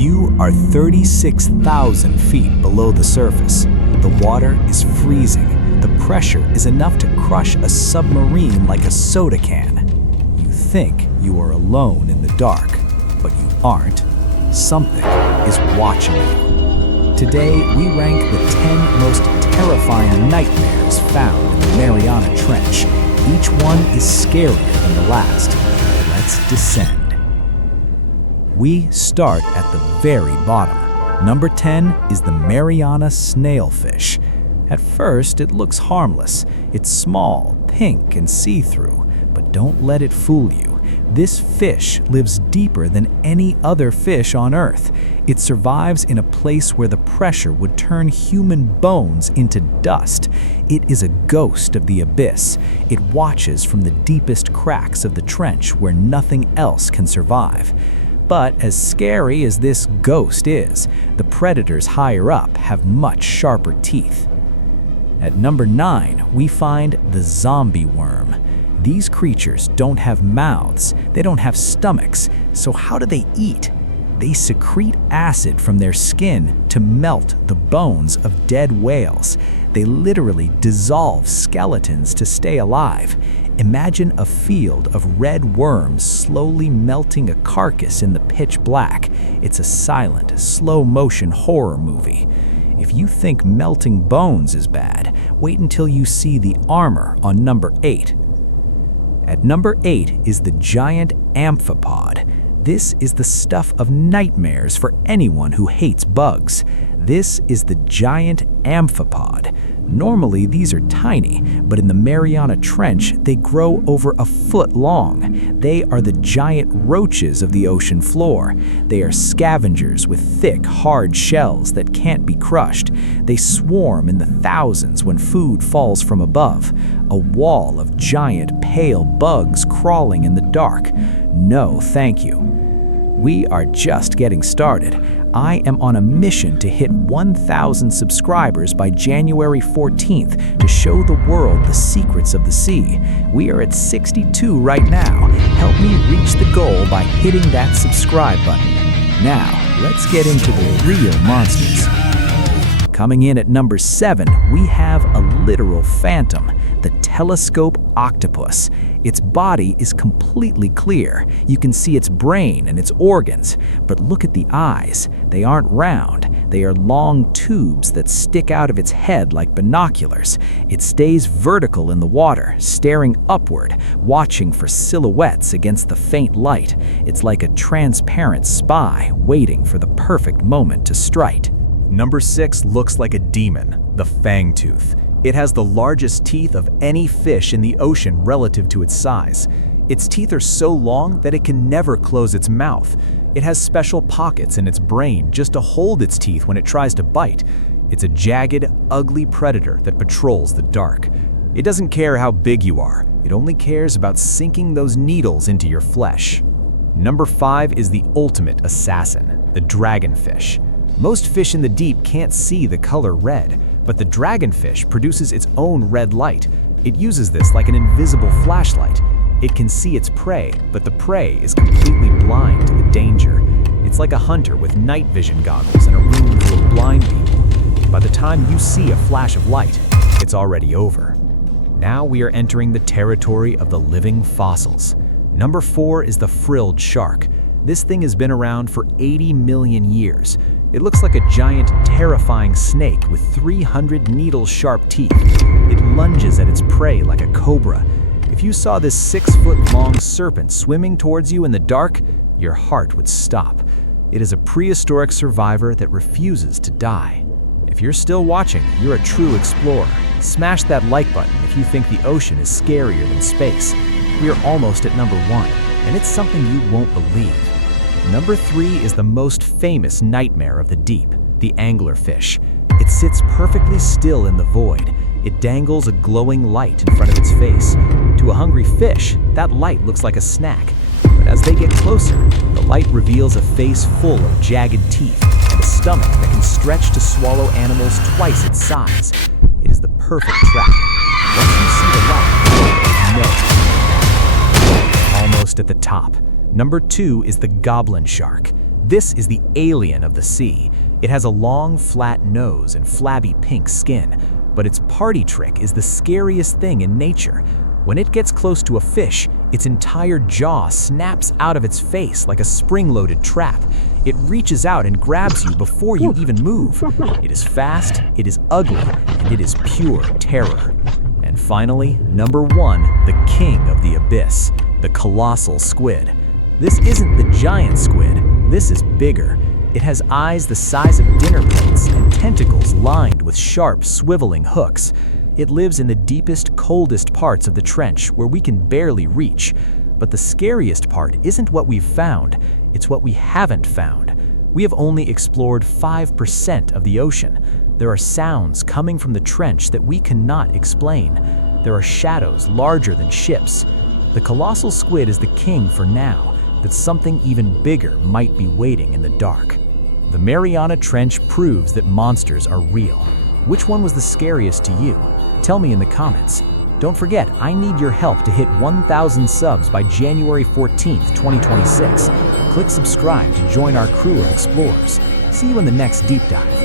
You are 36,000 feet below the surface. The water is freezing. The pressure is enough to crush a submarine like a soda can. You think you are alone in the dark, but you aren't. Something is watching you. Today, we rank the 10 most terrifying nightmares found in the Mariana Trench. Each one is scarier than the last. Let's descend. We start at the very bottom. Number 10 is the Mariana Snailfish. At first, it looks harmless. It's small, pink, and see-through, but don't let it fool you. This fish lives deeper than any other fish on Earth. It survives in a place where the pressure would turn human bones into dust. It is a ghost of the abyss. It watches from the deepest cracks of the trench where nothing else can survive. But as scary as this ghost is, the predators higher up have much sharper teeth. At number 9, we find the zombie worm. These creatures don't have mouths, they don't have stomachs, so how do they eat? They secrete acid from their skin to melt the bones of dead whales. They literally dissolve skeletons to stay alive. Imagine a field of red worms slowly melting a carcass in the pitch black. It's a silent, slow-motion horror movie. If you think melting bones is bad, wait until you see the armor on number 8. At number 8 is the giant amphipod. This is the stuff of nightmares for anyone who hates bugs. This is the giant amphipod. Normally, these are tiny, but in the Mariana Trench, they grow over a foot long. They are the giant roaches of the ocean floor. They are scavengers with thick, hard shells that can't be crushed. They swarm in the thousands when food falls from above. A wall of giant, pale bugs crawling in the dark. No, thank you. We are just getting started. I am on a mission to hit 1,000 subscribers by January 14th to show the world the secrets of the sea. We are at 62 right now. Help me reach the goal by hitting that subscribe button. Now, let's get into the real monsters. Coming in at number 7, we have a literal phantom, the telescope octopus. Its body is completely clear. You can see its brain and its organs. But look at the eyes. They aren't round. They are long tubes that stick out of its head like binoculars. It stays vertical in the water, staring upward, watching for silhouettes against the faint light. It's like a transparent spy waiting for the perfect moment to strike. Number 6 looks like a demon, the Fangtooth. It has the largest teeth of any fish in the ocean relative to its size. Its teeth are so long that it can never close its mouth. It has special pockets in its brain just to hold its teeth when it tries to bite. It's a jagged, ugly predator that patrols the dark. It doesn't care how big you are. It only cares about sinking those needles into your flesh. Number 5 is the ultimate assassin, the dragonfish. Most fish in the deep can't see the color red, but the dragonfish produces its own red light. It uses this like an invisible flashlight. It can see its prey, but the prey is completely blind to the danger. It's like a hunter with night vision goggles in a room full of blind people. By the time you see a flash of light, it's already over. Now we are entering the territory of the living fossils. Number 4 is the frilled shark. This thing has been around for 80 million years. It looks like a giant, terrifying snake with 300 needle-sharp teeth. It lunges at its prey like a cobra. If you saw this 6-foot-long serpent swimming towards you in the dark, your heart would stop. It is a prehistoric survivor that refuses to die. If you're still watching, you're a true explorer. Smash that like button if you think the ocean is scarier than space. We are almost at number 1, and it's something you won't believe. Number 3 is the most famous nightmare of the deep, the anglerfish. It sits perfectly still in the void. It dangles a glowing light in front of its face. To a hungry fish, that light looks like a snack. But as they get closer, the light reveals a face full of jagged teeth and a stomach that can stretch to swallow animals twice its size. It is the perfect trap. Once you see the light, no. Almost at the top. Number 2 is the goblin shark. This is the alien of the sea. It has a long, flat nose and flabby pink skin, but its party trick is the scariest thing in nature. When it gets close to a fish, its entire jaw snaps out of its face like a spring-loaded trap. It reaches out and grabs you before you even move. It is fast, it is ugly, and it is pure terror. And finally, number 1, the king of the abyss, the colossal squid. This isn't the giant squid, this is bigger. It has eyes the size of dinner plates and tentacles lined with sharp, swiveling hooks. It lives in the deepest, coldest parts of the trench where we can barely reach. But the scariest part isn't what we've found, it's what we haven't found. We have only explored 5% of the ocean. There are sounds coming from the trench that we cannot explain. There are shadows larger than ships. The colossal squid is the king for now, but something even bigger might be waiting in the dark. The Mariana Trench proves that monsters are real. Which one was the scariest to you? Tell me in the comments. Don't forget, I need your help to hit 1,000 subs by January 14th, 2026. Click subscribe to join our crew of explorers. See you in the next deep dive.